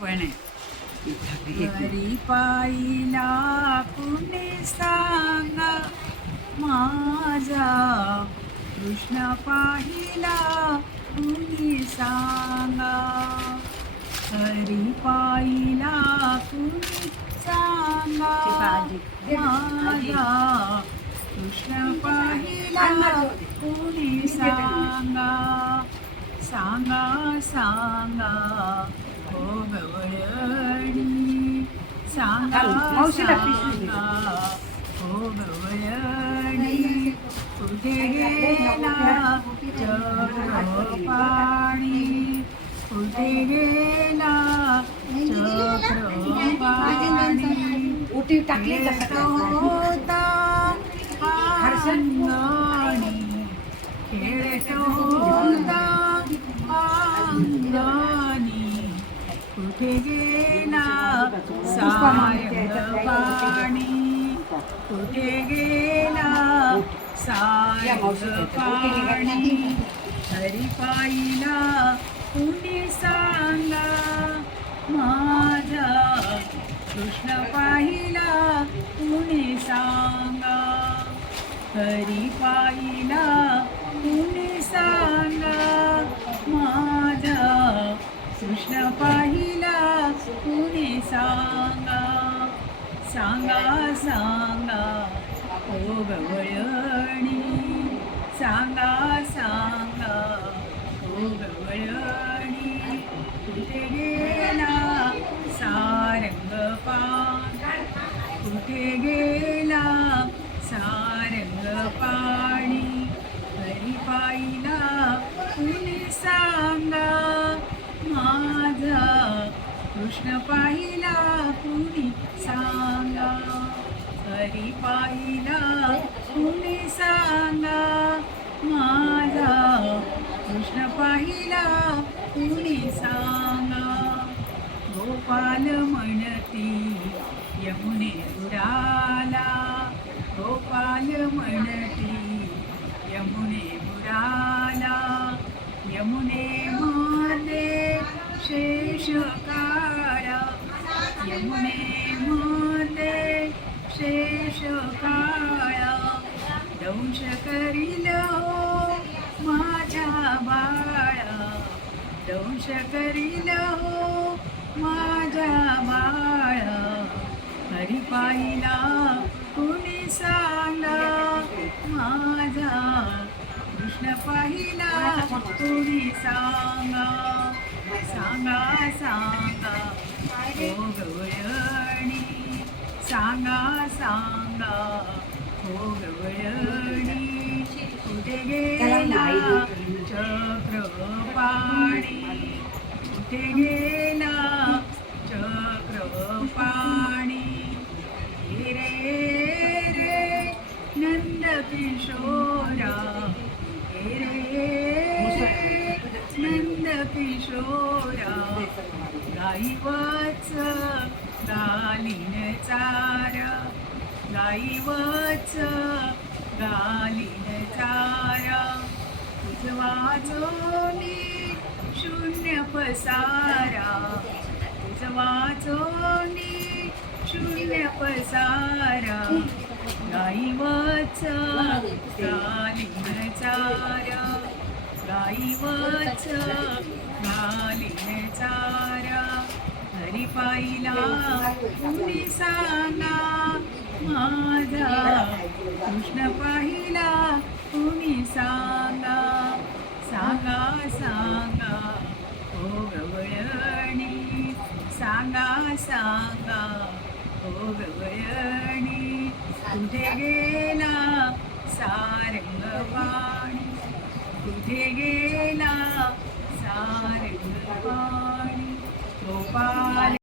पण घरी पाहिला कुणी सांगा माझा कृष्ण पाहिला कुणी सांगा घरी पाहिला कुणी सांगा माझा कृष्ण पाहिला कुणी सांगा सांगा सांगा हो गवळणी सांगा सांगा हो गवळणी कुठे गेला चक्रपाणी कुठे गेला चक्रपाणी उठी टाकली होता अंगणी खेळत होता अंगणी कुठे गेला सारंग पाणी कुठे गेला सारंग पाणी हरी पाहिला कुणी सांगा माझा कृष्ण पाहिला कुणी सांगा हरी पाहिला कुणी सांगा माझा कृष्ण पाहिला कुणी सांगा सांगा सांगा हो गवळणी सांगा सांगा हो गवळणी कुठे गेला सारंग पाणी कुठे गेला सारंग पाणी हरी पाहिला कुणी सांगा माझा कृष्ण पाहिला कुणी सांगा हरी पाहिला कुणी सांगा माझा कृष्ण पाहिला कुणी सांगा गोपाल म्हणती यमुने बुडाला गोपाल म्हणती यमुने बुडाला यमुने मध्ये शेष काळा यमुने मध्ये शेष काळा दंश करील हो माझ्या बाळा दंश करील हो माझ्या बाळा हरी पाहिला कुणी सांगा माझा कृष्ण पाहिला कुणी सांगा सांगा सांगा हो गवळणी सांगा सांगा हो गवळणी कुठे गेला चक्रपाणी कुठे गेला चक्रपाणी रे रे नंद किशोरा रे नंद किशोरा गाईवच गालीन चारा गाईवच गालीन चारा तुझवा जोनी शून्य पसारा तुझवा जोनी शून्य पसारा गाईवच गालीन चारा गाईवच गालीन चारा हरी पाहिला कुणी सांगा माझा कृष्ण पाहिला कुणी सांगा सांगा सांगा हो गवळणी सांगा सांगा हो गवळणी कुठे गेला सारंग पाणी कुठे गेला सारंग पाणी गोपाल